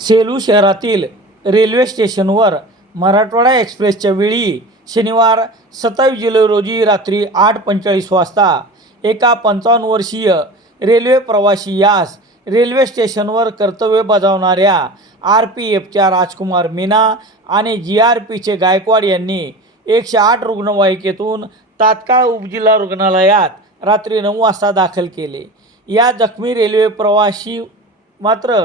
सेलू शहरातील रेल्वे स्टेशनवर मराठवाडा एक्सप्रेसच्या वेळी शनिवार सत्तावीस जुलै रोजी रात्री आठ पंचेचाळीस वाजता एका पंचावन्न वर्षीय रेल्वे प्रवासी यास रेल्वे स्टेशनवर कर्तव्य बजावणाऱ्या आर पी एफच्या राजकुमार मीना आणि जी आर पीचे गायकवाड यांनी एकशे आठ रुग्णवाहिकेतून तात्काळ उपजिल्हा रुग्णालयात रात्री नऊ वाजता दाखल केले. या जखमी रेल्वे प्रवासी मात्र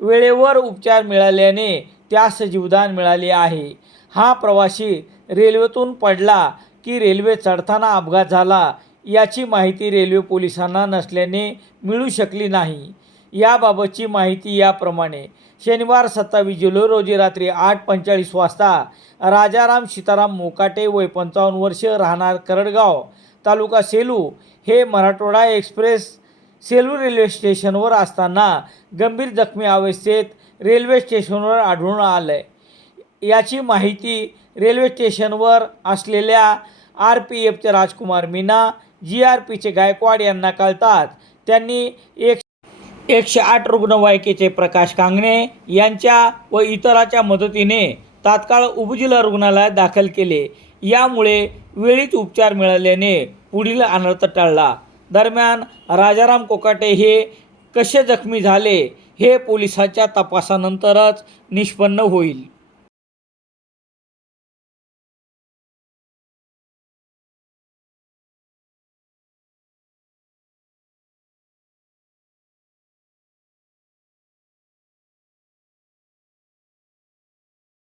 वेळेवर उपचार मिळाल्याने त्यास जीवदान मिळाले आहे. हा प्रवासी रेल्वेतून पडला की रेल्वे चढताना अपघात झाला याची माहिती रेल्वे पोलिसांना नसल्याने मिळू शकली नाही. याबाबतची माहिती याप्रमाणे शनिवार सत्तावीस जुलै रोजी रात्री आठ पंचेचाळीस वाजता राजाराम सीताराम मोकाटे वय पंचावन्न वर्ष राहणार करडगाव तालुका सेलू हे मराठवाडा एक्सप्रेस सेलू रेल्वे स्टेशनवर असताना गंभीर जखमी अवस्थेत रेल्वे स्टेशनवर आढळून आलं याची माहिती रेल्वे स्टेशनवर असलेल्या आर पी एफचे राजकुमार मीना जी आर पीचे गायकवाड यांना कळतात. त्यांनी एक एकशे आठ रुग्णवाहिकेचे प्रकाश कांगणे यांच्या व इतराच्या मदतीने तात्काळ उपजिल्हा रुग्णालयात दाखल केले. यामुळे वेळीच उपचार मिळाल्याने पुढील अनर्थ टळला. दरम्यान राजाराम कोकाटे हे कसे जखमी झाले हे पोलिसाच्या तपासानंतरच निष्पन्न होईल.